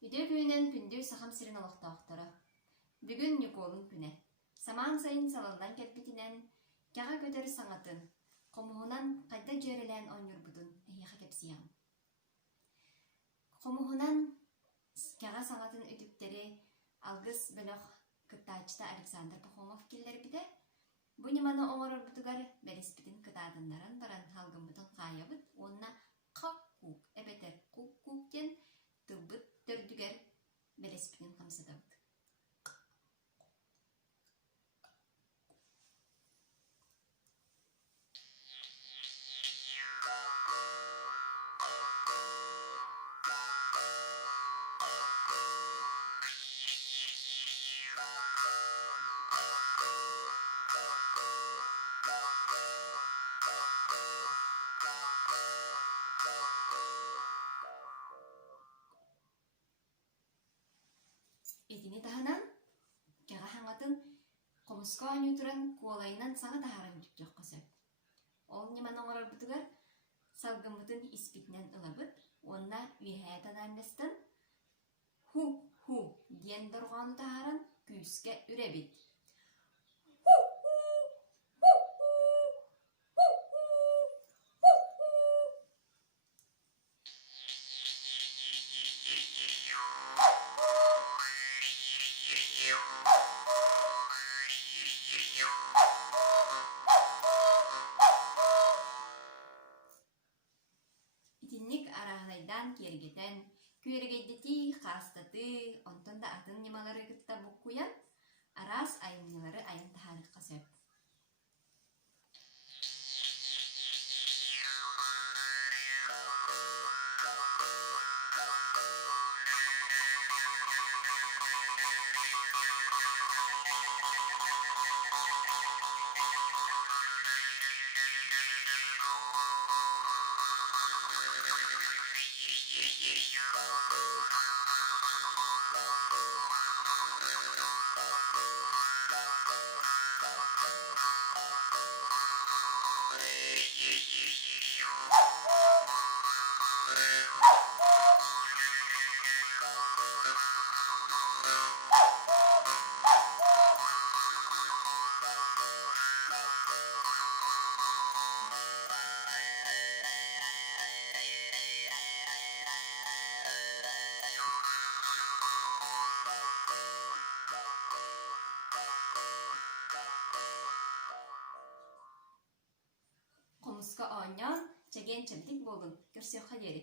Үдө күнен күндүү сахам сирин олохтоохтора. Бүгүн Николун күнэ. Самаан сайын салалдан келбитинен, кяга көтөр саңатын, комуһунан кайда жөрелэн оññурбутун эһиэхэ кэпсиэҕим. Комуһунан кяга саңатын үтүктери алгыс бөлөх кыттаачта Александр Пахомов киллербите, бу ниманы оҥорорбутугар бэлиспитин кытаатыннаран баран халгымбытын хаайабыт, уонна хак-кук, эбетер кук-кук диэн тылбыт төрдүгер бэлиспитин хамсытабыт. Этини таһынан кяга хаҥатын комуска оñутуран куолайынан саҥа таһааран дьүкдьөххө сөп. Ол ниманы оҥорорбутугар салгыммытын испитинэн ылабыт, уонна үөһээ танааннастан ху-ху диэн дорҕоону таһааран күүскэ үрэбит. Итинник арааһынайдаан киэргэтэн, күөрэгэйдити, хаастаты, онтон да атын нималары кытта буккуян, араас айынньылары айын таһаарыкка сөп. Комуска оонньоон чэгээн чэмтик буолун көрсүөххэ диэри.